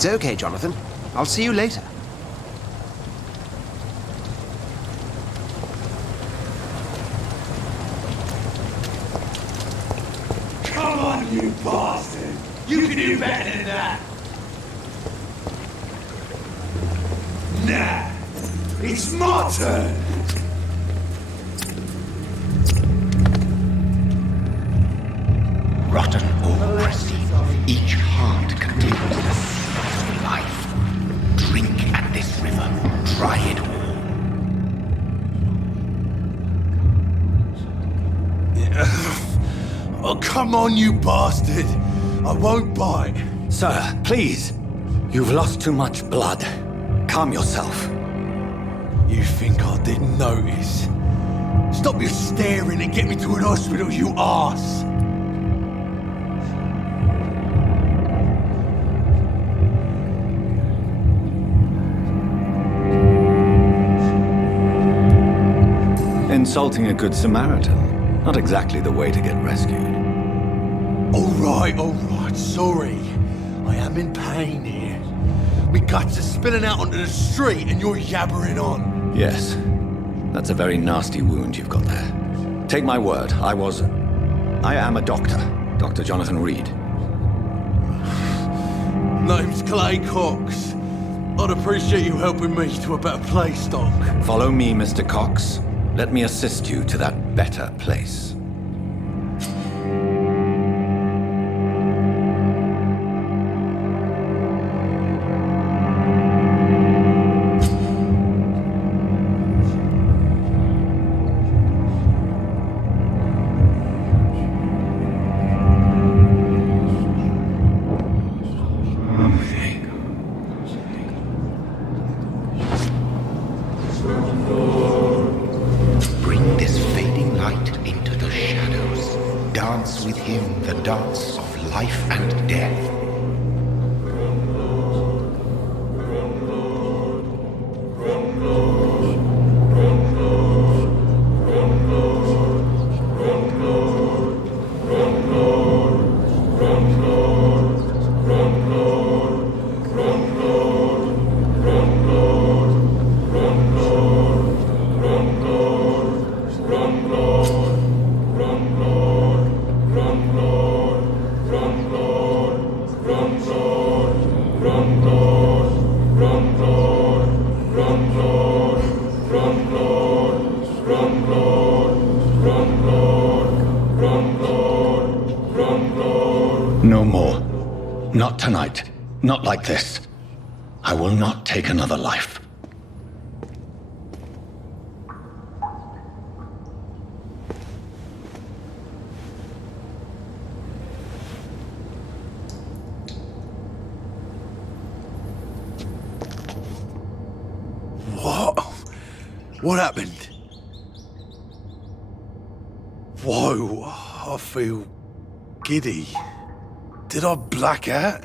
It's okay, Jonathan. I'll see you later. Come on, you bastard! You can do better than that! Nah! It's my turn! Rotten or crusty, each heart contains the seed of life. Drink at this river, try it all. Oh, come on, you bastard! I won't bite. Sir, please. You've lost too much blood. Calm yourself. You think I didn't notice? Stop your staring and get me to an hospital, you arse! Insulting a good Samaritan. Not exactly the way to get rescued. All right, sorry. I am in pain here. My guts are spilling out onto the street and you're yabbering on. Yes. That's a very nasty wound you've got there. Take my word, I am a doctor. Dr. Jonathan Rid. Name's Clay Cox. I'd appreciate you helping me to a better place, Doc. Follow me, Mr. Cox. Let me assist you to that better place. No more. Not tonight. Not like this. I will not take another life. What? What happened? Whoa, I feel giddy. Did I black out?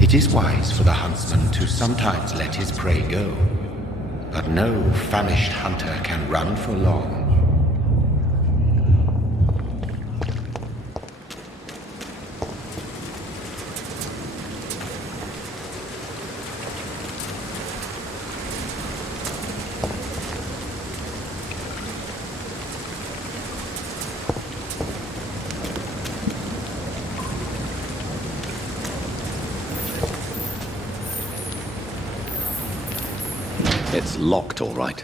It is wise for the huntsman to sometimes let his prey go, but no famished hunter can run for long. It's locked, all right.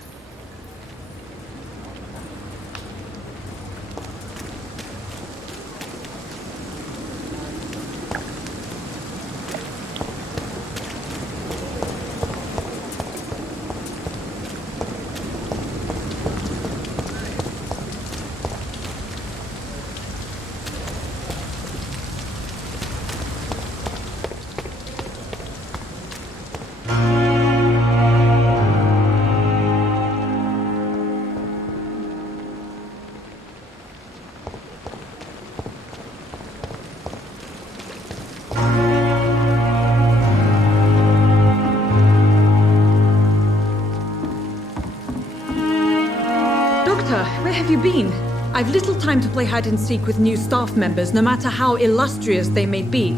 have you been? I've little time to play hide and seek with new staff members, no matter how illustrious they may be.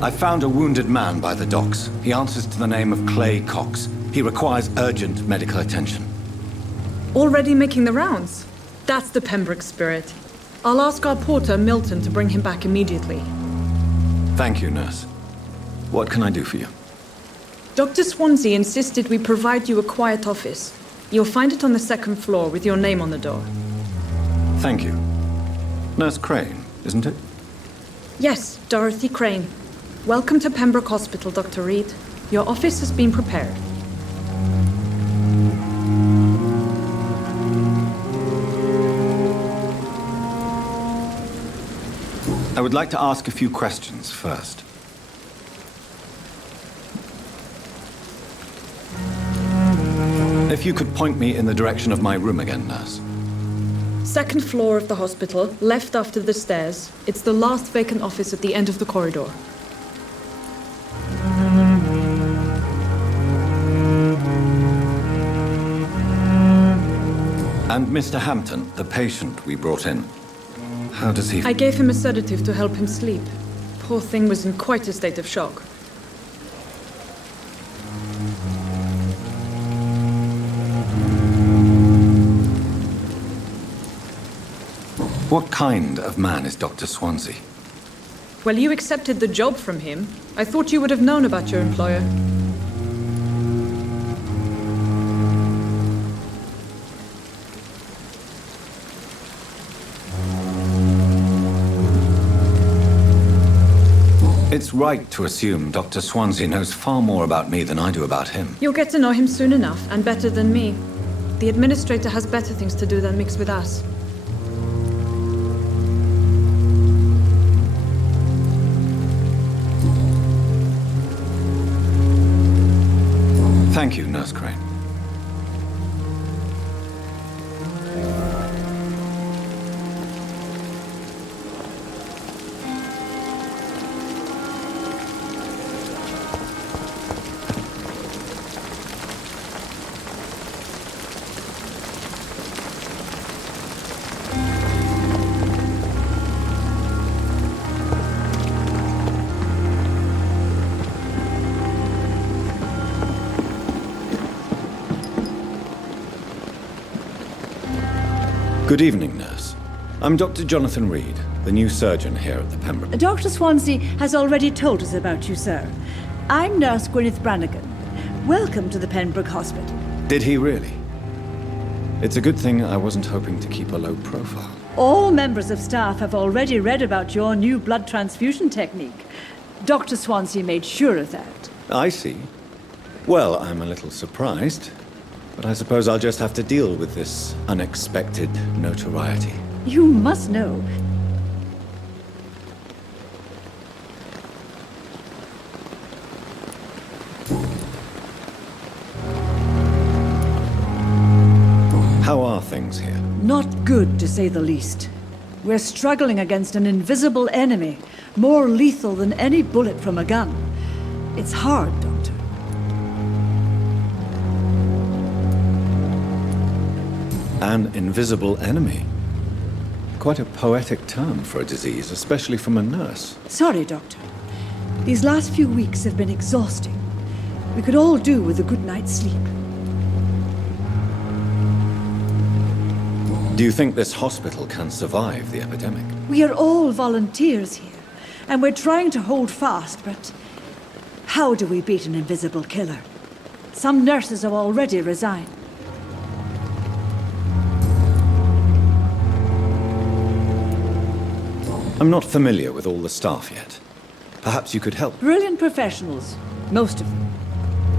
I found a wounded man by the docks. He answers to the name of Clay Cox. He requires urgent medical attention. Already making the rounds? That's the Pembroke spirit. I'll ask our porter, Milton, to bring him back immediately. Thank you, nurse. What can I do for you? Dr. Swansea insisted we provide you a quiet office. You'll find it on the second floor with your name on the door. Thank you. Nurse Crane, isn't it? Yes, Dorothy Crane. Welcome to Pembroke Hospital, Dr. Reid. Your office has been prepared. I would like to ask a few questions first. If you could point me in the direction of my room again, nurse. Second floor of the hospital, left after the stairs. It's the last vacant office at the end of the corridor. And Mr. Hampton, the patient we brought in. How does he... I gave him a sedative to help him sleep. Poor thing was in quite a state of shock. What kind of man is Dr. Swansea? Well, you accepted the job from him. I thought you would have known about your employer. It's right to assume Dr. Swansea knows far more about me than I do about him. You'll get to know him soon enough, and better than me. The administrator has better things to do than mix with us. Thank you, Nurse Crane. Good evening, nurse. I'm Dr. Jonathan Rid, the new surgeon here at the Pembroke. Dr. Swansea has already told us about you, sir. I'm Nurse Gwyneth Brannigan. Welcome to the Pembroke Hospital. Did he really? It's a good thing I wasn't hoping to keep a low profile. All members of staff have already read about your new blood transfusion technique. Dr. Swansea made sure of that. I see. Well, I'm a little surprised, but I suppose I'll just have to deal with this unexpected notoriety. You must know. How are things here? Not good, to say the least. We're struggling against an invisible enemy, more lethal than any bullet from a gun. It's hard, Doctor. An invisible enemy. Quite a poetic term for a disease, especially from a nurse. Sorry, Doctor. These last few weeks have been exhausting. We could all do with a good night's sleep. Do you think this hospital can survive the epidemic? We are all volunteers here, and we're trying to hold fast, but how do we beat an invisible killer? Some nurses have already resigned. I'm not familiar with all the staff yet. Perhaps you could help. Brilliant professionals, most of them.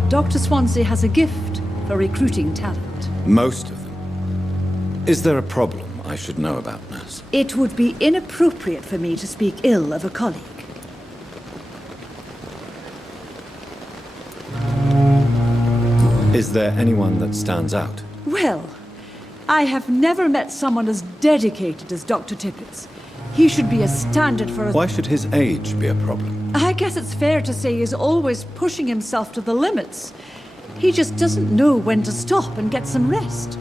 Dr. Swansea has a gift for recruiting talent. Most of them. Is there a problem I should know about, nurse? It would be inappropriate for me to speak ill of a colleague. Is there anyone that stands out? Well, I have never met someone as dedicated as Dr. Tippett. He should be a standard for us. Why should his age be a problem? I guess it's fair to say he's always pushing himself to the limits. He just doesn't know when to stop and get some rest.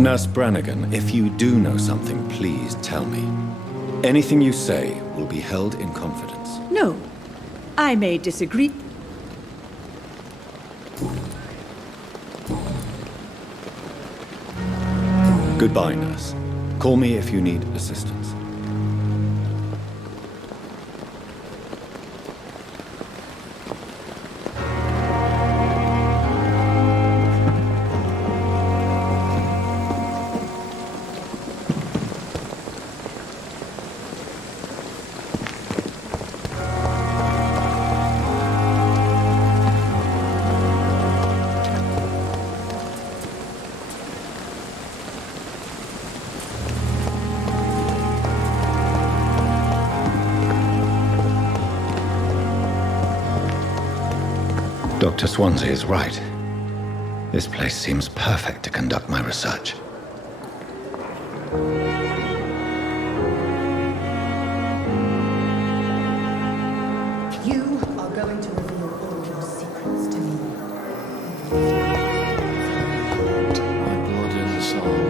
Nurse Brannigan, if you do know something, please tell me. Anything you say will be held in confidence. No, I may disagree. Goodbye, nurse. Call me if you need assistance. Dr. Swansea is right. This place seems perfect to conduct my research. You are going to reveal all your secrets to me. My blood and soul,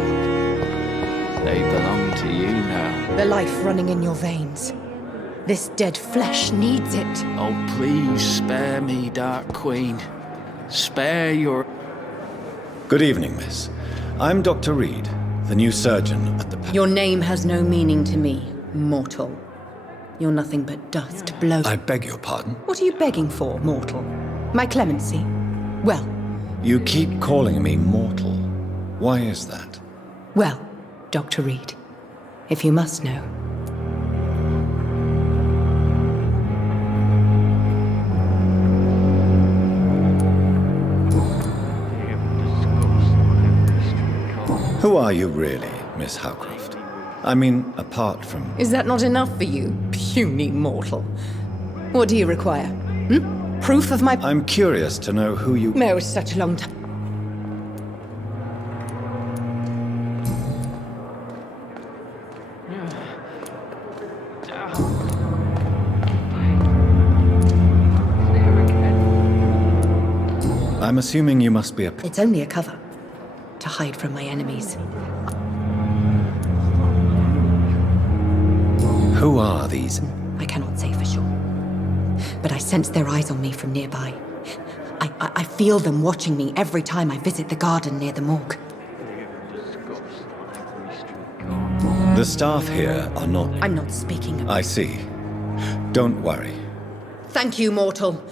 they belong to you now. The life running in your veins. This dead flesh needs it. Oh, please spare me, Dark Queen. Spare your... Good evening, miss. I'm Dr. Reid, the new surgeon at the... Your name has no meaning to me, mortal. You're nothing but dust blown. I beg your pardon? What are you begging for, mortal? My clemency? Well, You keep calling me mortal. Why is that? well, Dr. Reid, if you must know. Who are you really, Miss Howcroft? I mean, apart from... Is that not enough for you, puny mortal? What do you require? Proof of my... I'm curious to know who you... No, it's such a long time. I'm assuming you must be a... It's only a cover to hide from my enemies. Who are these? I cannot say for sure, but I sense their eyes on me from nearby. I feel them watching me every time I visit the garden near the morgue. The staff here are not... I'm not speaking of... I see. Don't worry. Thank you, mortal.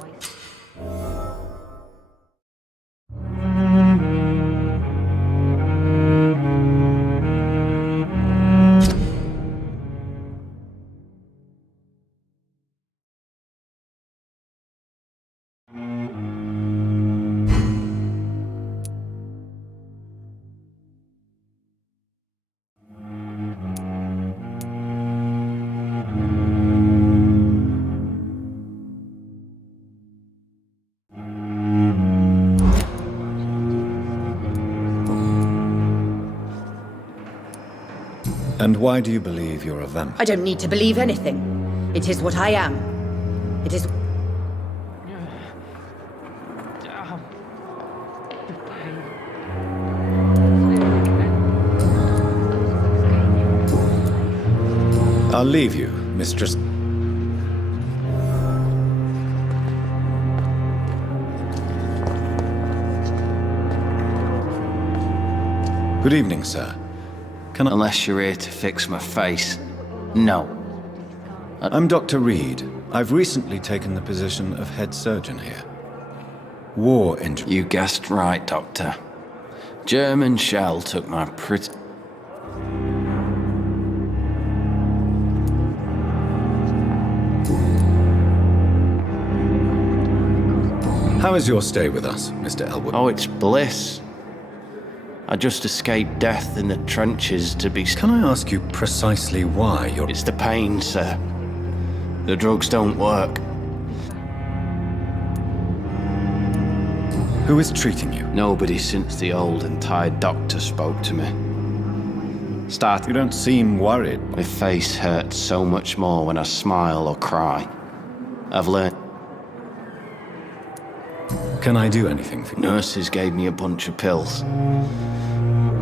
And why do you believe you're a vampire? I don't need to believe anything. It is what I am. It is... I'll leave you, Mistress... Good evening, sir. Can I... Unless you're here to fix my face. No. I'm Dr. Reid. I've recently taken the position of head surgeon here. War injury... You guessed right, Doctor. German shell took my pretty... How is your stay with us, Mr. Elwood? Oh, it's bliss. I just escaped death in the trenches to be... Can I ask you precisely why you're... It's the pain, sir. The drugs don't work. Who is treating you? Nobody since the old and tired doctor spoke to me. You don't seem worried. My face hurts so much more when I smile or cry. I've learned... Can I do anything for you? Nurses gave me a bunch of pills.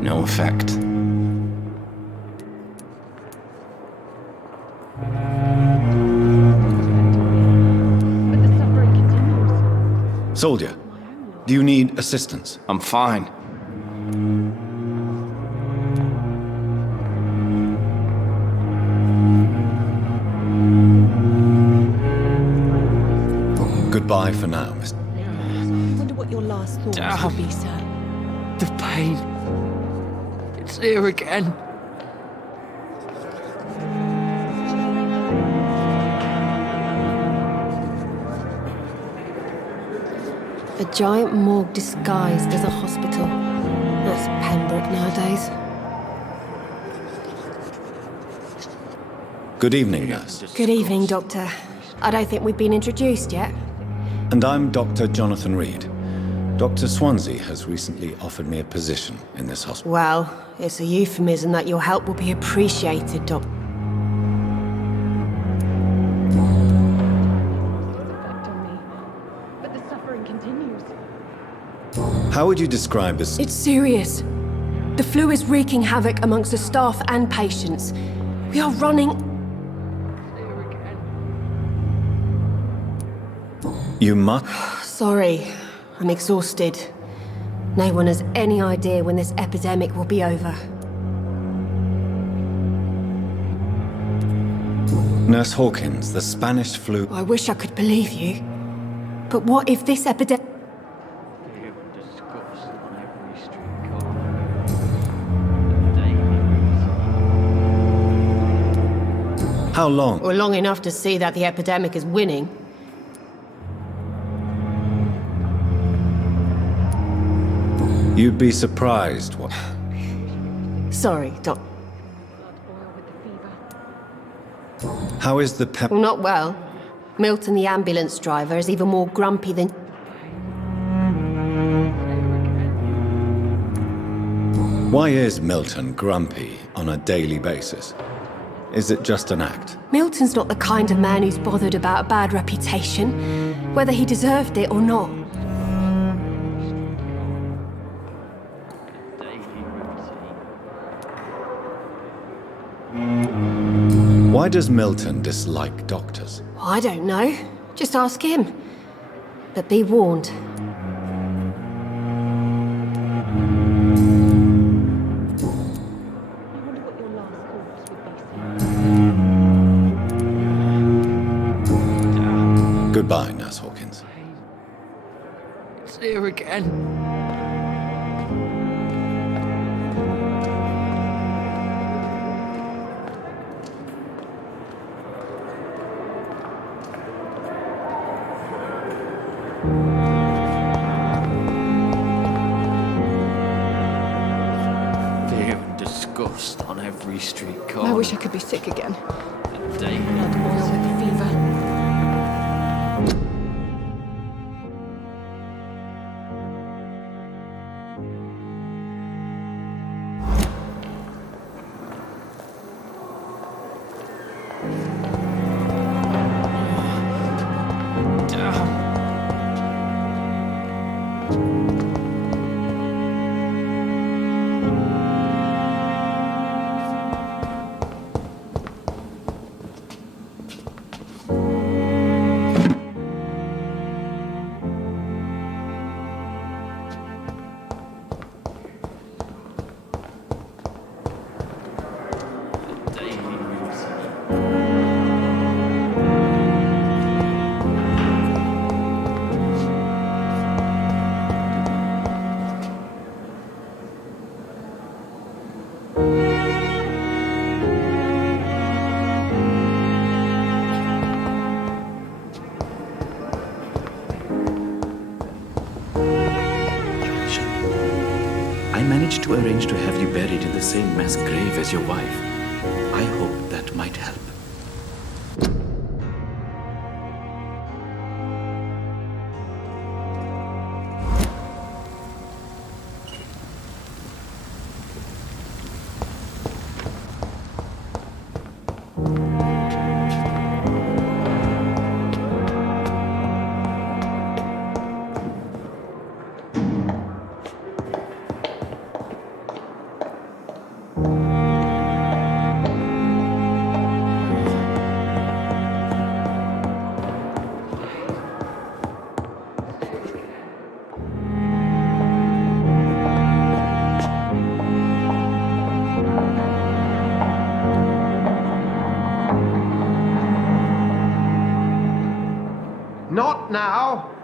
No effect. Soldier, do you need assistance? I'm fine. Goodbye for now, Mr. I wonder what your last thoughts would be, sir. The pain. It's here again. A giant morgue disguised as a hospital. That's Pembroke nowadays. Good evening, nurse. Good evening, Doctor. I don't think we've been introduced yet. And I'm Dr. Jonathan Rid. Dr. Swansea has recently offered me a position in this hospital. Well, it's a euphemism that your help will be appreciated, Doctor. How would you describe this? It's serious. The flu is wreaking havoc amongst the staff and patients. We are running... You must... Sorry, I'm exhausted. No one has any idea when this epidemic will be over. Nurse Hawkins, the Spanish flu... I wish I could believe you. But what if this epidemic... How long? Or long enough to see that the epidemic is winning? You'd be surprised what... Sorry, Doc. How is the pep... Well, not well. Milton, the ambulance driver, is even more grumpy than... Why is Milton grumpy on a daily basis? Is it just an act? Milton's not the kind of man who's bothered about a bad reputation, whether he deserved it or not. Why does Milton dislike doctors? I don't know. Just ask him. But be warned. Goodbye, Nurse Hawkins. It's here again. Fear and disgust on every street corner. I wish I could be sick again. The day Blood boil with the fever. I managed to arrange to have you buried in the same mass grave as your wife. I hope that might help. now.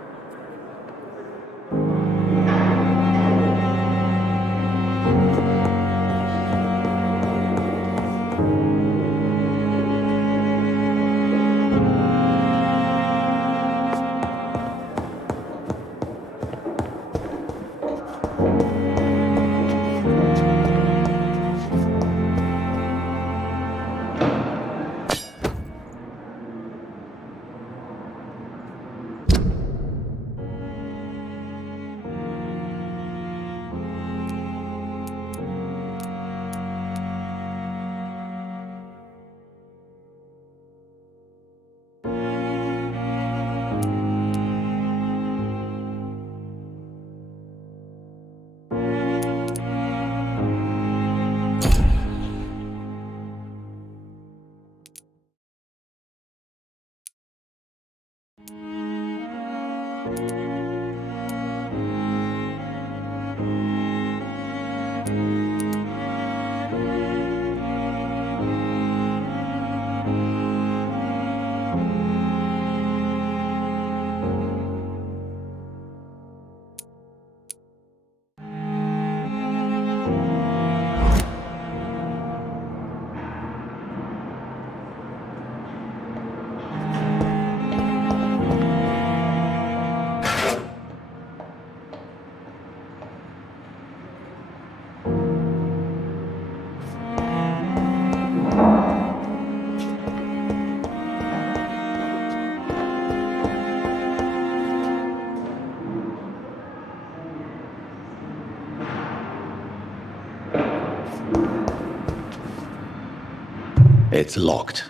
It's locked.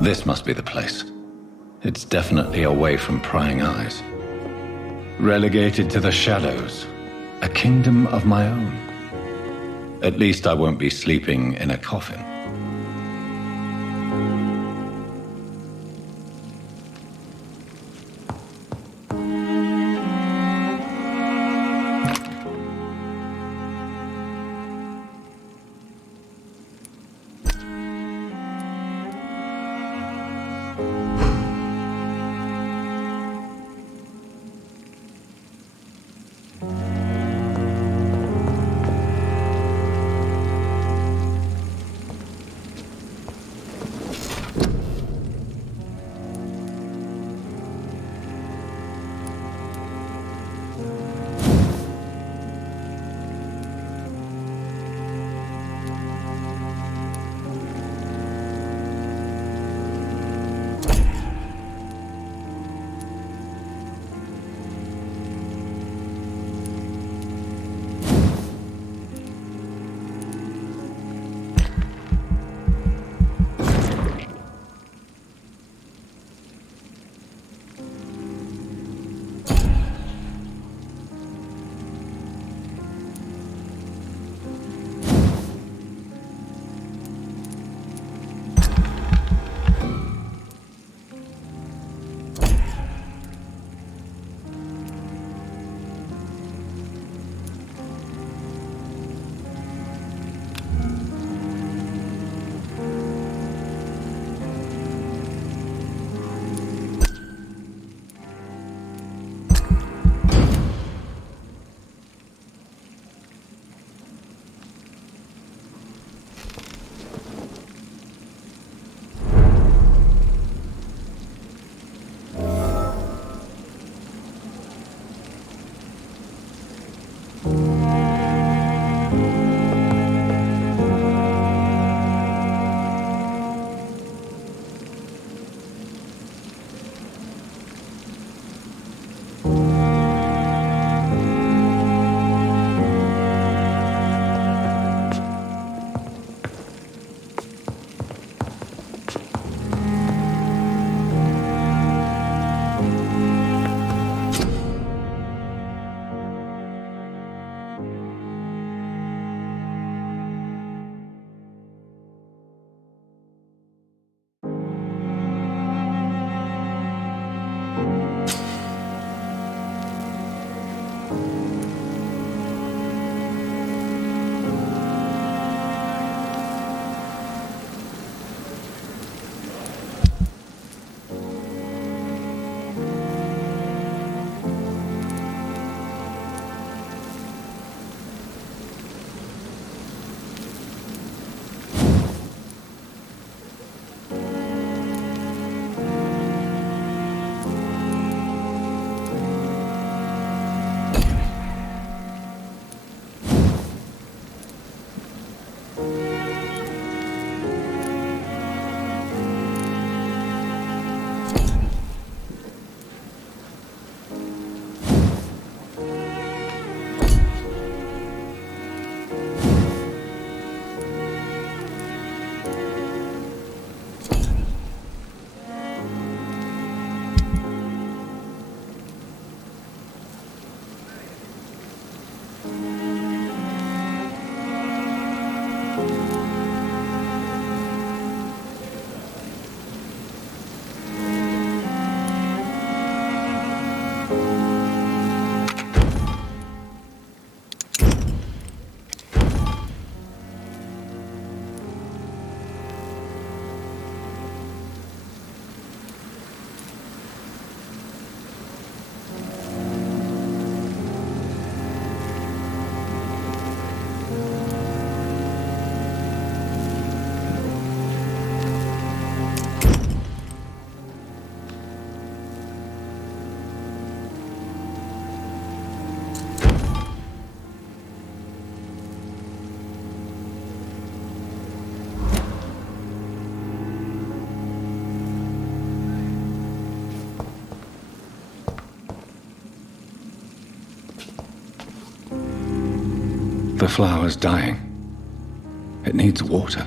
This must be the place. It's definitely away from prying eyes. Relegated to the shadows. A kingdom of my own. At least I won't be sleeping in a coffin. The flower's dying. It needs water.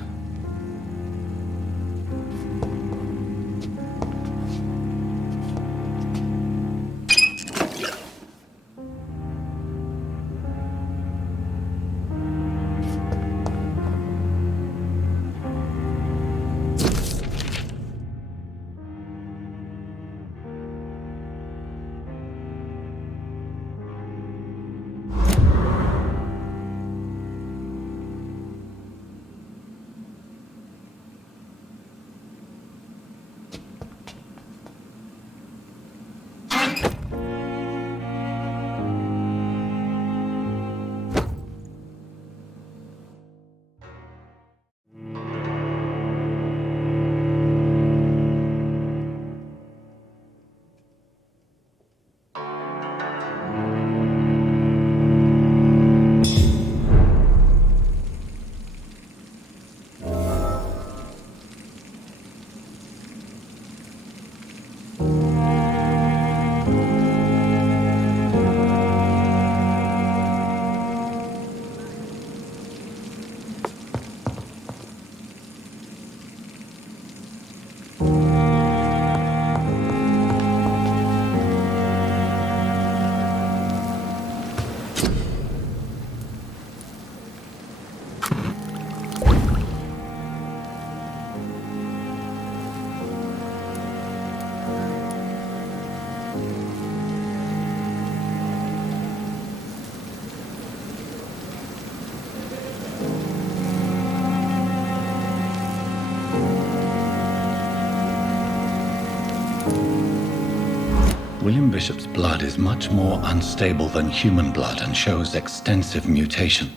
William Bishop's blood is much more unstable than human blood and shows extensive mutation.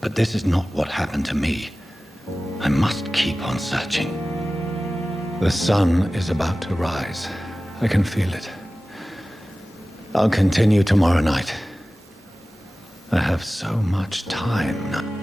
But this is not what happened to me. I must keep on searching. The sun is about to rise. I can feel it. I'll continue tomorrow night. I have so much time now.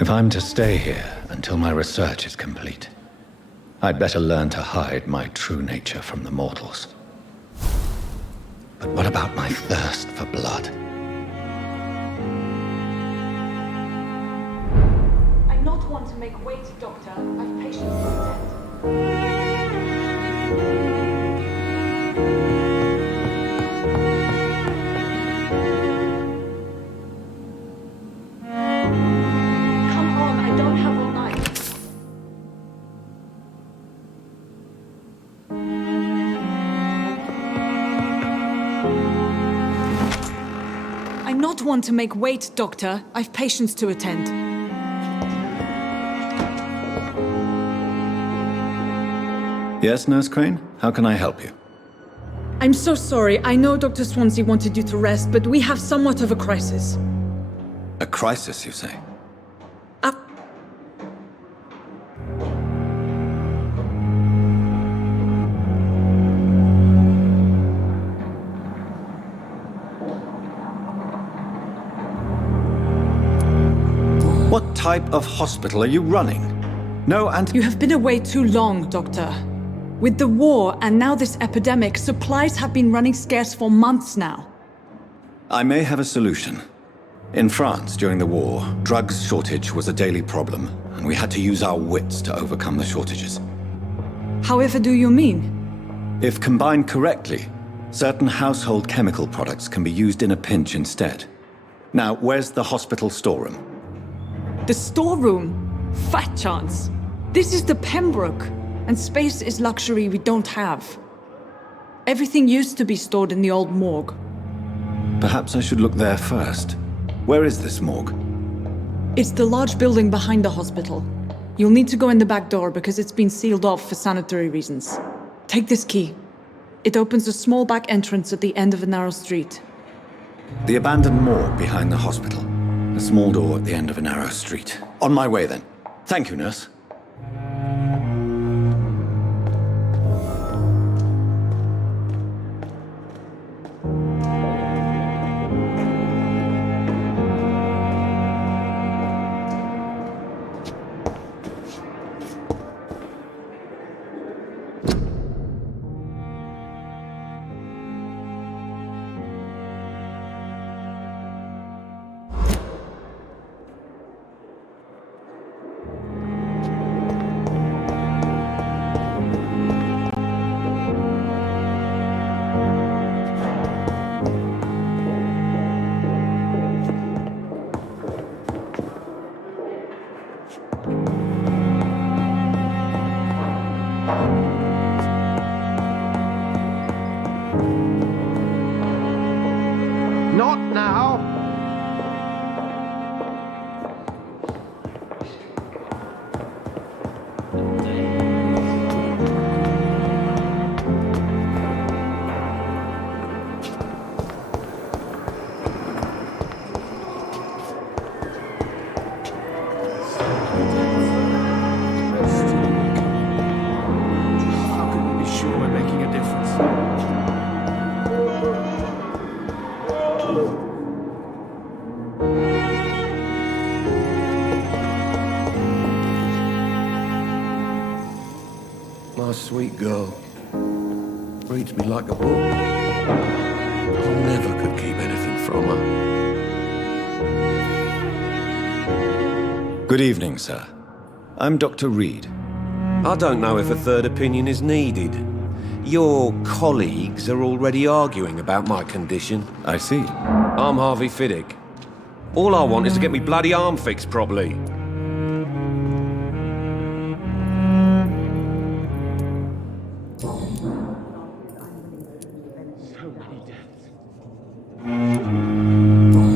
If I'm to stay here until my research is complete, I'd better learn to hide my true nature from the mortals. But what about my thirst for blood? I'm not one to make wait, Doctor. I've patience to attend. One to make wait, Doctor. I've patience to attend. Yes, Nurse Crane? How can I help you? I'm so sorry. I know Dr. Swansea wanted you to rest, but we have somewhat of a crisis. A crisis, you say? What type of hospital are you running? No, and you have been away too long, Doctor. With the war and now this epidemic, supplies have been running scarce for months now. I may have a solution. In France, during the war, drugs shortage was a daily problem, and we had to use our wits to overcome the shortages. However do you mean? If combined correctly, certain household chemical products can be used in a pinch instead. Now, where's the hospital storeroom? The storeroom? Fat chance. This is the Pembroke, and space is luxury we don't have. Everything used to be stored in the old morgue. Perhaps I should look there first. Where is this morgue? It's the large building behind the hospital. You'll need to go in the back door because it's been sealed off for sanitary reasons. Take this key. It opens a small back entrance at the end of a narrow street. The abandoned morgue behind the hospital. A small door at the end of a narrow street. On my way then. Thank you, nurse. Not now! How can we be sure we're making a difference? My sweet girl reads me like a book. I never could keep anything from her. Good evening, sir. I'm Dr. Reid. I don't know if a third opinion is needed. Your colleagues are already arguing about my condition. I see. I'm Harvey Fiddick. All I want is to get me bloody arm fixed properly.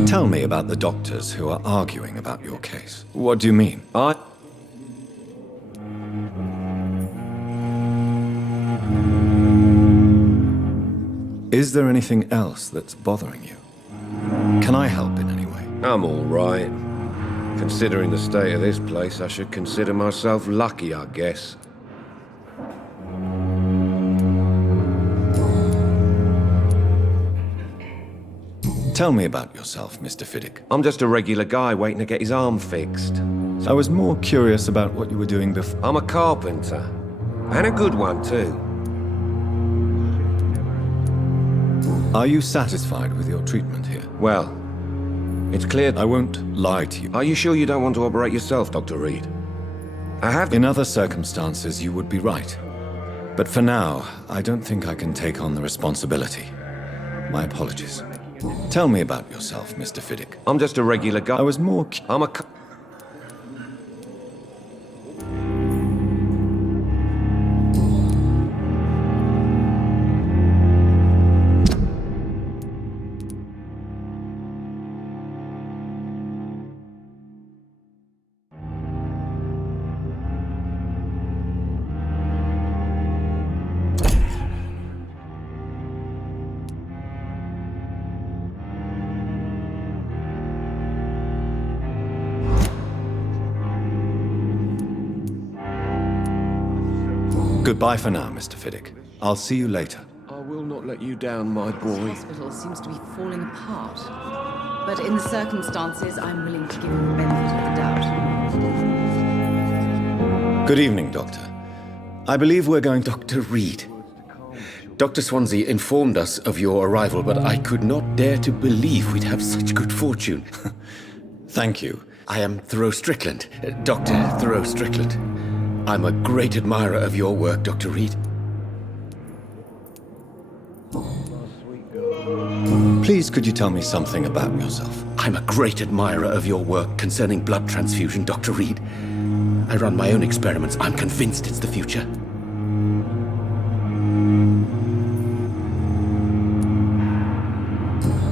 Tell me about the doctors who are arguing about your case. What do you mean? Is there anything else that's bothering you? Can I help in any way? I'm all right. Considering the state of this place, I should consider myself lucky, I guess. Tell me about yourself, Mr. Fiddick. I'm just a regular guy waiting to get his arm fixed. I was more curious about what you were doing before. I'm a carpenter. And a good one, too. Are you satisfied with your treatment here? Well, it's clear... I won't lie to you. Are you sure you don't want to operate yourself, Dr. Reid? I have... In other circumstances, you would be right. But for now, I don't think I can take on the responsibility. My apologies. Tell me about yourself, Mr. Fiddick. I'm just a regular guy. I was more... I'm a... Goodbye for now, Mr. Fiddick. I'll see you later. I will not let you down, my boy. The hospital seems to be falling apart. But in the circumstances, I'm willing to give you the benefit of the doubt. Good evening, Doctor. I believe we're going... Dr. Reid. Dr. Swansea informed us of your arrival, but I could not dare to believe we'd have such good fortune. Thank you. I am Thoreau Strickland, Dr. Thoreau Strickland. I'm a great admirer of your work, Dr. Reid. Please, could you tell me something about yourself? I'm a great admirer of your work concerning blood transfusion, Dr. Reid. I run my own experiments. I'm convinced it's the future.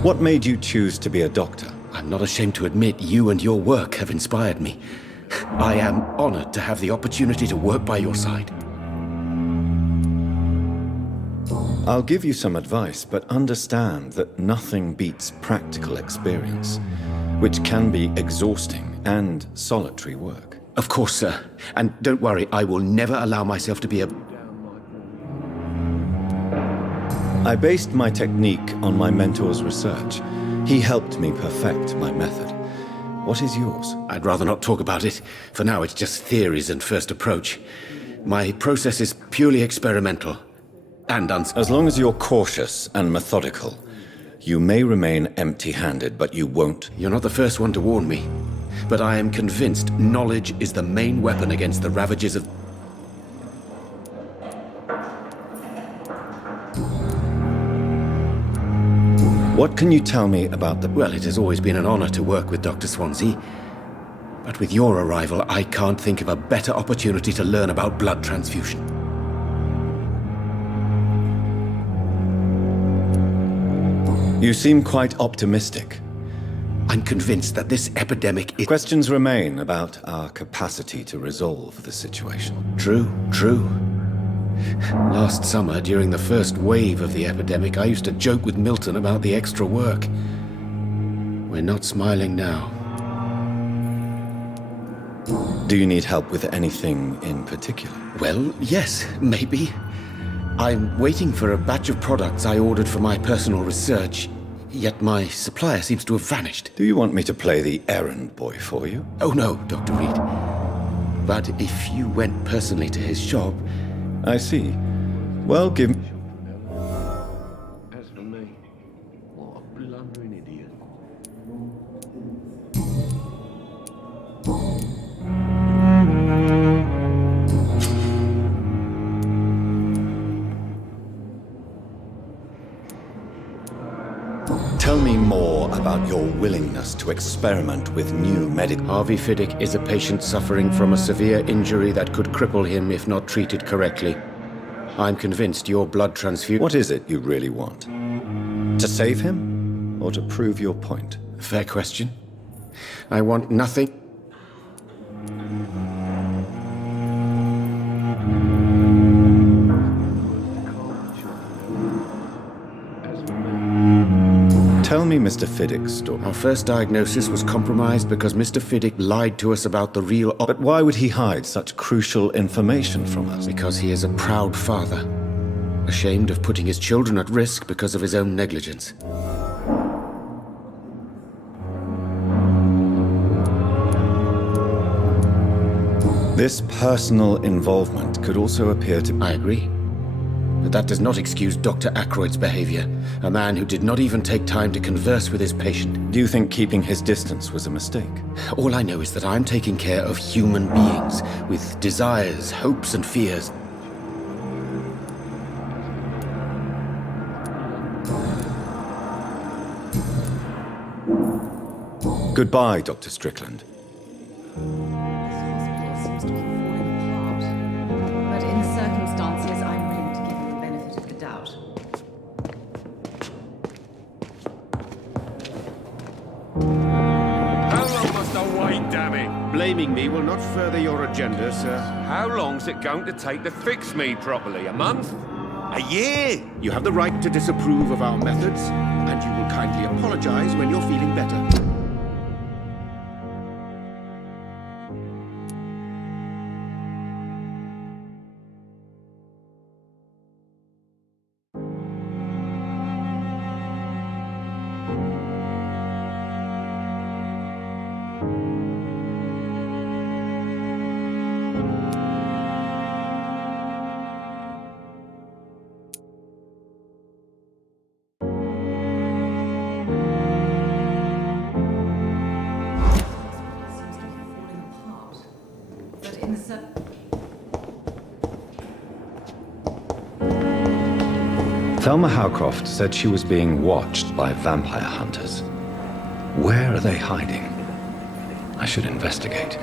What made you choose to be a doctor? I'm not ashamed to admit you and your work have inspired me. I am honored to have the opportunity to work by your side. I'll give you some advice, but understand that nothing beats practical experience, which can be exhausting and solitary work. Of course, sir. And don't worry, I will never allow myself to be a... I based my technique on my mentor's research. He helped me perfect my method. What is yours? I'd rather not talk about it. For now, it's just theories and first approach. My process is purely experimental. And as long as you're cautious and methodical, you may remain empty-handed, but you won't. You're not the first one to warn me. But I am convinced knowledge is the main weapon against the ravages of... What can you tell me about the... Well, it has always been an honor to work with Dr. Swansea. But with your arrival, I can't think of a better opportunity to learn about blood transfusion. You seem quite optimistic. I'm convinced that this epidemic is... Questions remain about our capacity to resolve the situation. True, true. Last summer, during the first wave of the epidemic, I used to joke with Milton about the extra work. We're not smiling now. Do you need help with anything in particular? Well, yes, maybe. I'm waiting for a batch of products I ordered for my personal research, yet my supplier seems to have vanished. Do you want me to play the errand boy for you? Oh no, Dr. Reid. But if you went personally to his shop... I see. Well, give me... As for me, what a blundering idiot. Tell me more about your willingness to experiment with new medical... Harvey Fiddick is a patient suffering from a severe injury that could cripple him if not treated correctly. I'm convinced your blood transfusion... What is it you really want? To save him? Or to prove your point? Fair question. I want nothing... Tell me Mr. Fiddick's story. Our first diagnosis was compromised because Mr. Fiddick lied to us about the real... But why would he hide such crucial information from us? Because he is a proud father, ashamed of putting his children at risk because of his own negligence. This personal involvement could also appear to... I agree. But that does not excuse Dr. Ackroyd's behavior, a man who did not even take time to converse with his patient. Do you think keeping his distance was a mistake? All I know is that I'm taking care of human beings with desires, hopes, and fears. Goodbye, Dr. Strickland. Blaming me will not further your agenda, sir. How long's it going to take to fix me properly? A month? A year? You have the right to disapprove of our methods, and you will kindly apologize when you're feeling better. Thelma Howcroft said she was being watched by vampire hunters. Where are they hiding? I should investigate.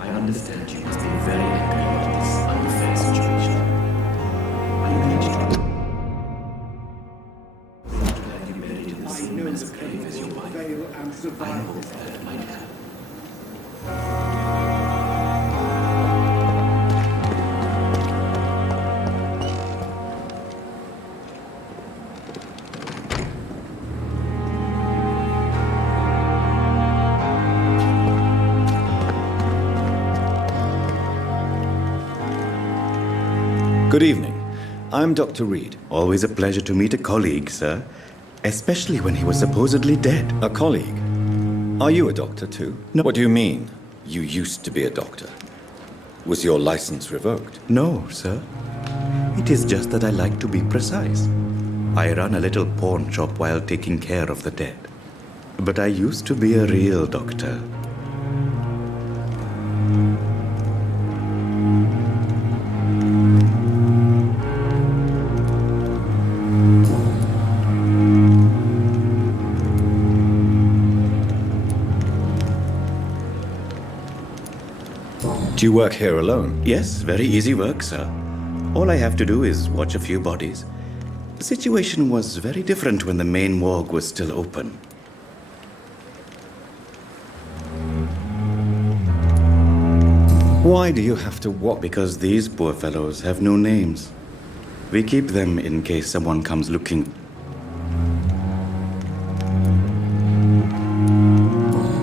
I understand you must be very angry about this unfair situation. I managed to have you buried in the same mass grave as your wife. I hope that might help. Good evening. I'm Dr. Reid. Always a pleasure to meet a colleague, sir. Especially when he was supposedly dead. A colleague? Are you a doctor too? No. What do you mean? You used to be a doctor. Was your license revoked? No, sir. It is just that I like to be precise. I run a little pawn shop while taking care of the dead. But I used to be a real doctor. Do you work here alone? Yes, very easy work, sir. All I have to do is watch a few bodies. The situation was very different when the main morgue was still open. Why do you have to watch? Because these poor fellows have no names. We keep them in case someone comes looking.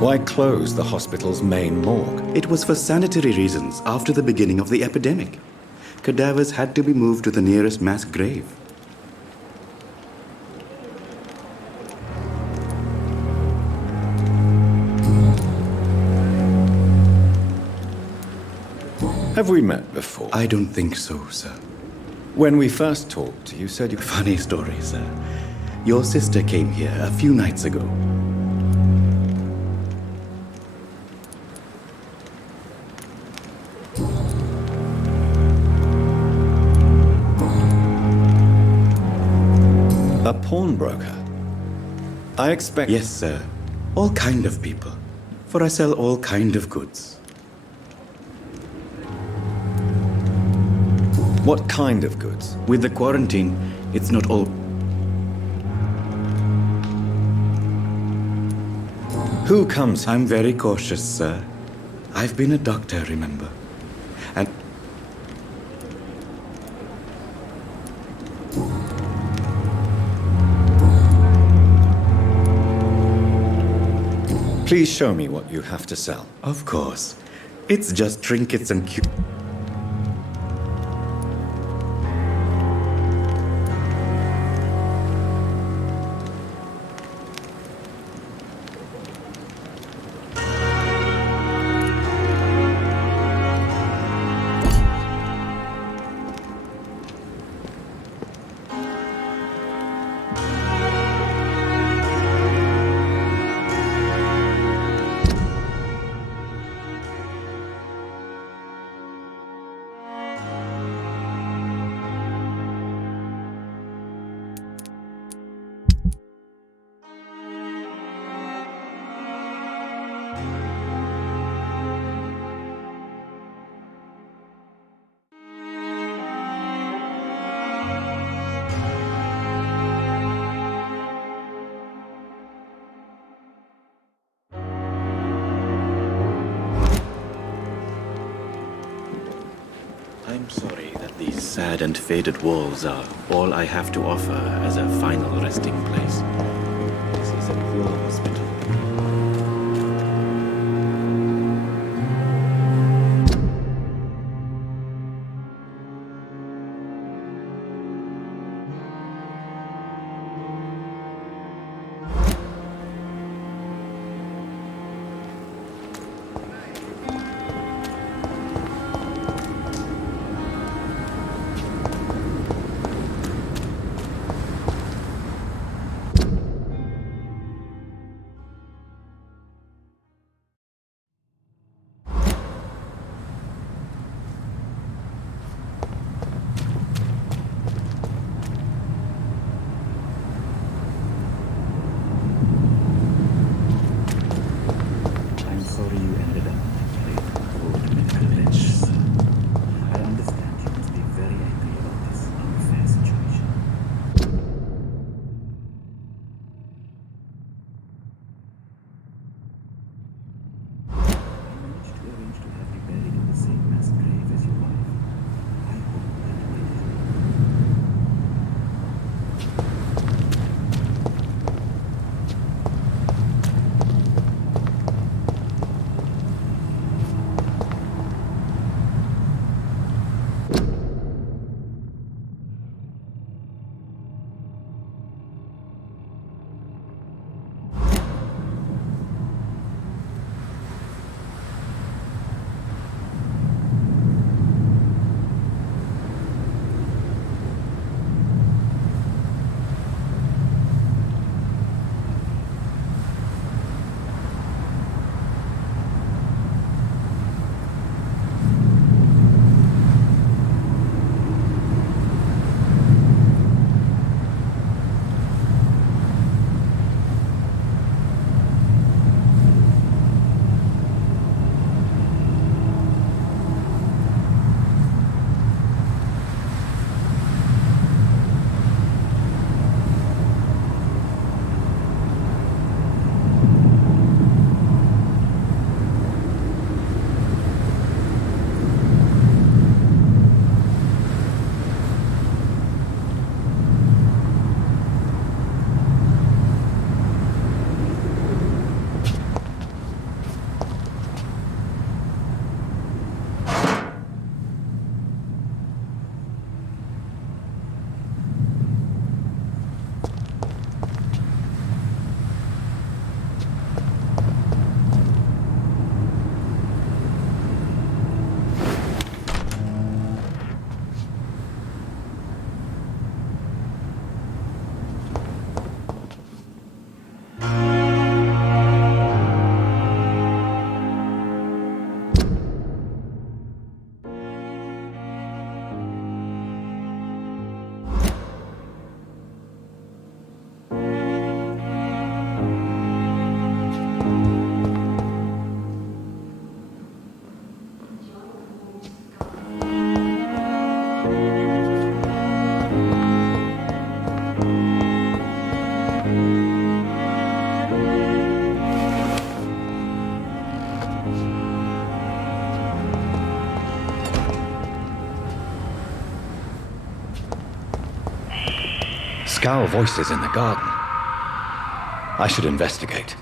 Why close the hospital's main morgue? It was for sanitary reasons after the beginning of the epidemic. Cadavers had to be moved to the nearest mass grave. Have we met before? I don't think so, sir. When we first talked, you said you... Funny story, sir. Your sister came here a few nights ago. A pawnbroker? I expect... Yes, sir. All kind of people. For I sell all kind of goods. What kind of goods? With the quarantine, it's not all... Who comes? I'm very cautious, sir. I've been a doctor, remember? And... Please show me what you have to sell. Of course. It's just trinkets and I'm sorry that these sad and faded walls are all I have to offer as a final resting place. This is a poor hospital. Scowl voices in the garden. I should investigate.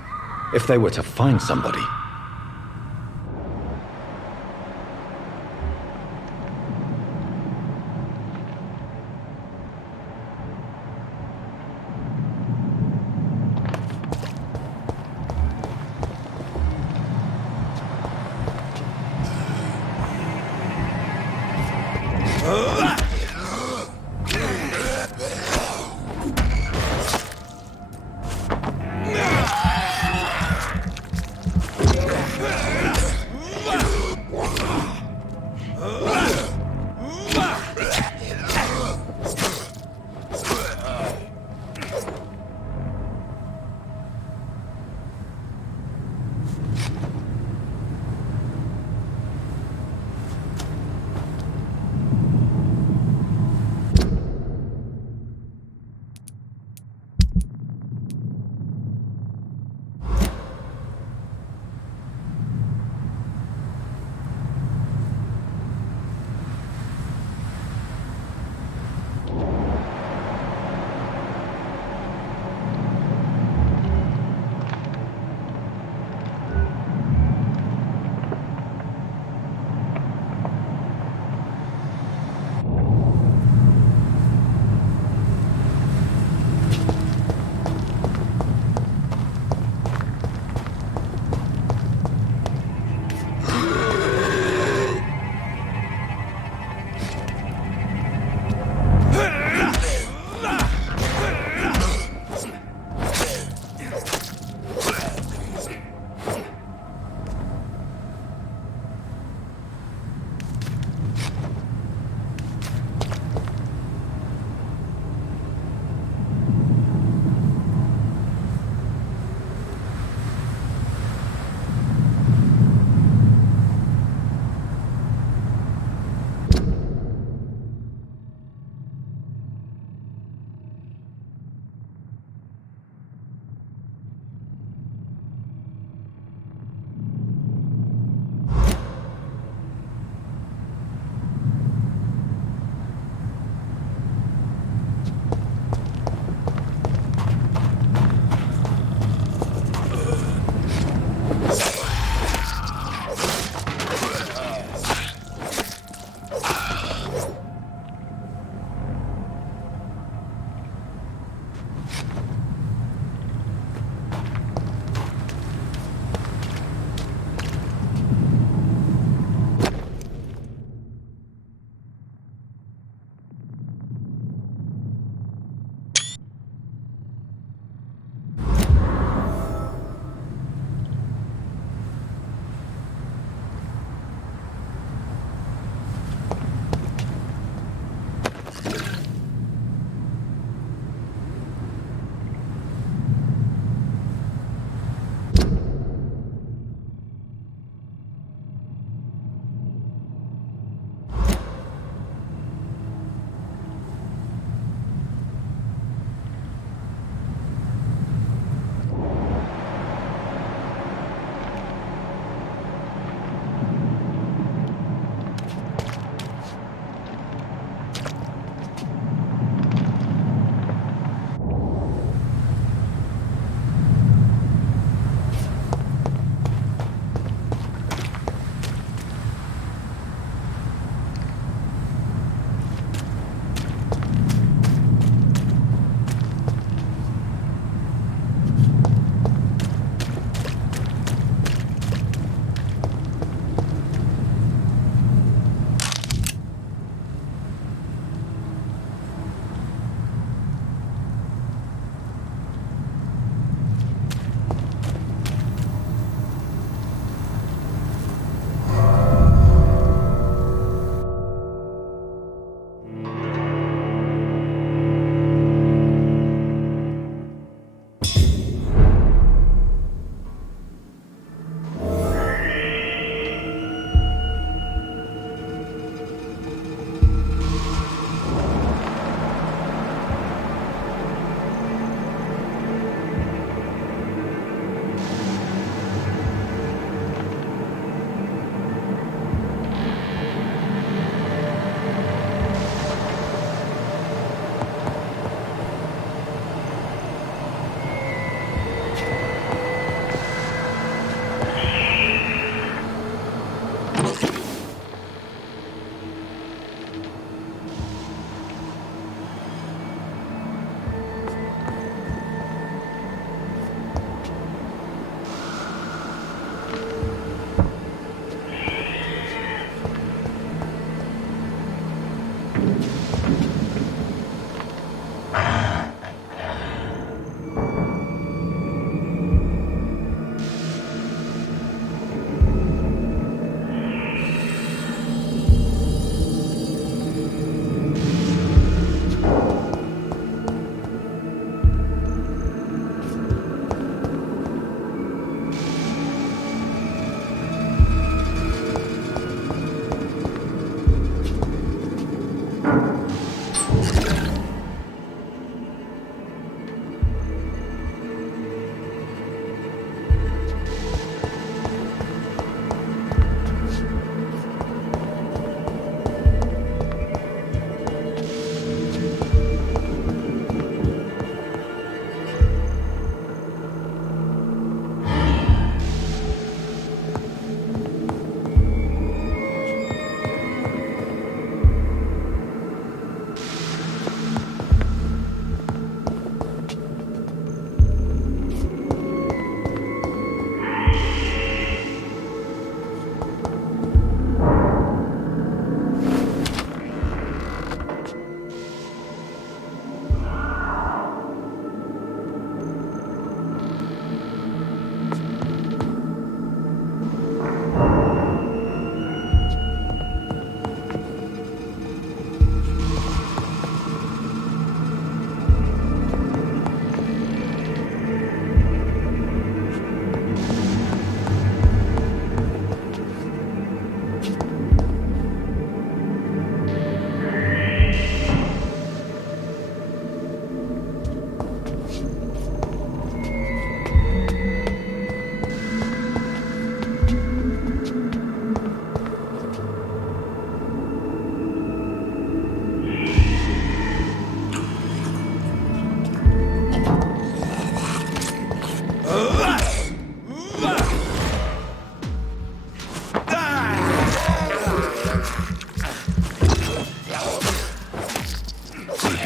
If they were to find somebody.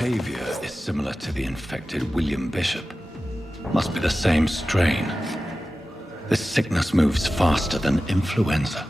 Behavior is similar to the infected William Bishop. Must be the same strain. This sickness moves faster than influenza.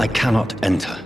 I cannot enter.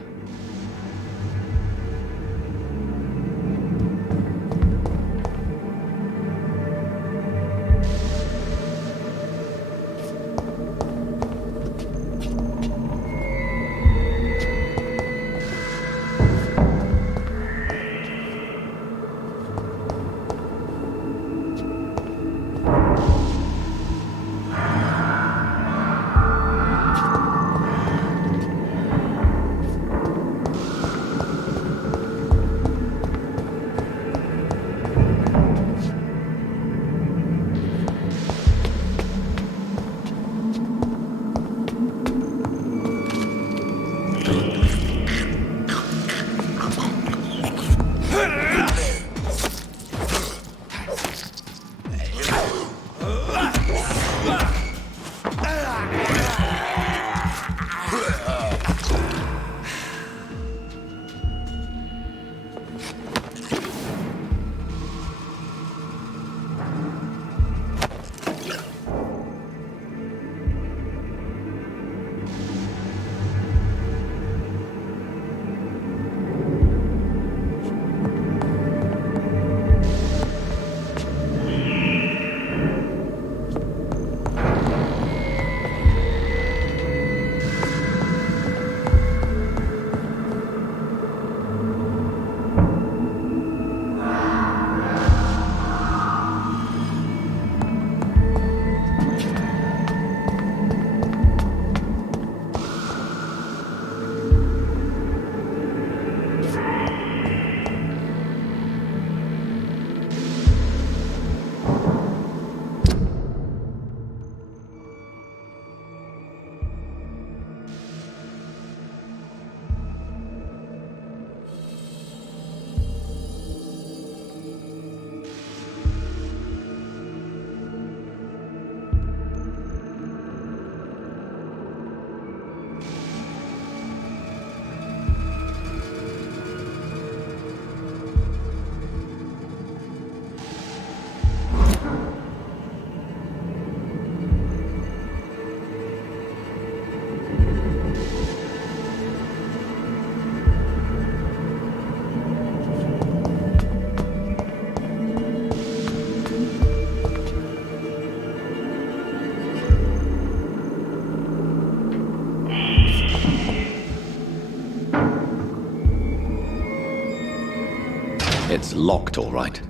It's locked, all right.